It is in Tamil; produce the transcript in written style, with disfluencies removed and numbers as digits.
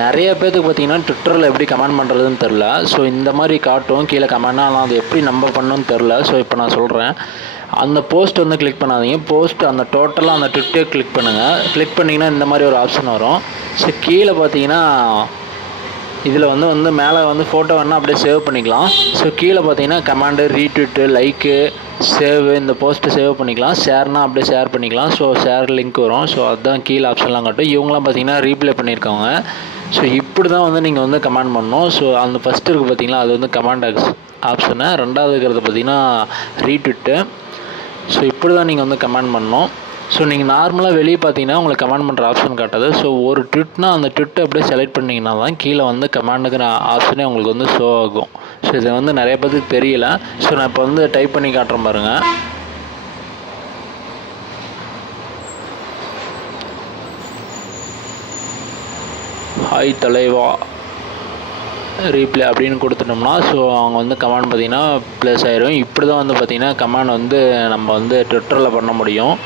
நிறைய பேத்துக்கு பார்த்தீங்கன்னா ட்விட்டரில் எப்படி கமெண்ட் பண்ணுறதுன்னு தெரில. ஸோ இந்த மாதிரி காட்டும் கீழே கமெண்ட்னா, ஆனால் அது எப்படி நம்ம பண்ணணும்னு தெரில. ஸோ இப்போ நான் சொல்கிறேன். அந்த போஸ்ட் வந்து கிளிக் பண்ணாதீங்க. போஸ்ட் அந்த டோட்டலாக அந்த ட்விட்டே கிளிக் பண்ணுங்கள். கிளிக் பண்ணிங்கன்னா இந்த மாதிரி ஒரு ஆப்ஷன் வரும். ஸோ கீழே பார்த்தீங்கன்னா இதில் வந்து மேலே வந்து ஃபோட்டோ வேணால் அப்படியே சேவ் பண்ணிக்கலாம். ஸோ கீழே பார்த்தீங்கன்னா கமெண்டு, ரீட்வீட்டு, லைக்கு, சேவ், இந்த போஸ்ட்டு சேவ் பண்ணிக்கலாம். ஷேர்னால் அப்படியே ஷேர் பண்ணிக்கலாம். ஸோ ஷேர் லிங்க் வரும். ஸோ அதுதான் கீழே ஆப்ஷன்லாம் காட்டும். இவங்களாம் பார்த்தீங்கன்னா ரீப்ளே பண்ணியிருக்காங்க. ஸோ இப்படி தான் வந்து நீங்கள் வந்து கமெண்ட் பண்ணணும். ஸோ அந்த ஃபஸ்ட்டு இருக்குது பார்த்தீங்களா, அது வந்து கமெண்ட் ஆப்ஷனு. ரெண்டாவது இருக்கிறது பார்த்தீங்கன்னா ரீட்வீட்டு. ஸோ இப்படி தான் நீங்கள் வந்து கமெண்ட் பண்ணணும். ஸோ நீங்கள் நார்மலாக வெளியே பார்த்தீங்கன்னா உங்களுக்கு கமெண்ட் பண்ணுற ஆப்ஷன் காட்டாது. ஸோ ஒரு ட்விட்னா அந்த ட்விட்டை அப்படியே செலக்ட் பண்ணிங்கன்னா தான் கீழே வந்து கமெண்டுங்கிற ஆப்ஷனே உங்களுக்கு வந்து ஷோ ஆகும். ஸோ இது வந்து நிறைய பேருக்கு தெரியல. ஸோ நான் இப்போ வந்து டைப் பண்ணி காட்டுறேன் பாருங்கள். ஹாய் தலைவா ரீப்ளே அப்படின்னு கொடுத்துட்டோம்னா ஸோ அவங்க வந்து கமெண்ட் பார்த்திங்கன்னா ப்ளஸ் ஆயிரும். இப்படி தான் வந்து பார்த்திங்கன்னா கமெண்ட் வந்து நம்ம வந்து ட்விட்டரில் பண்ண முடியும்.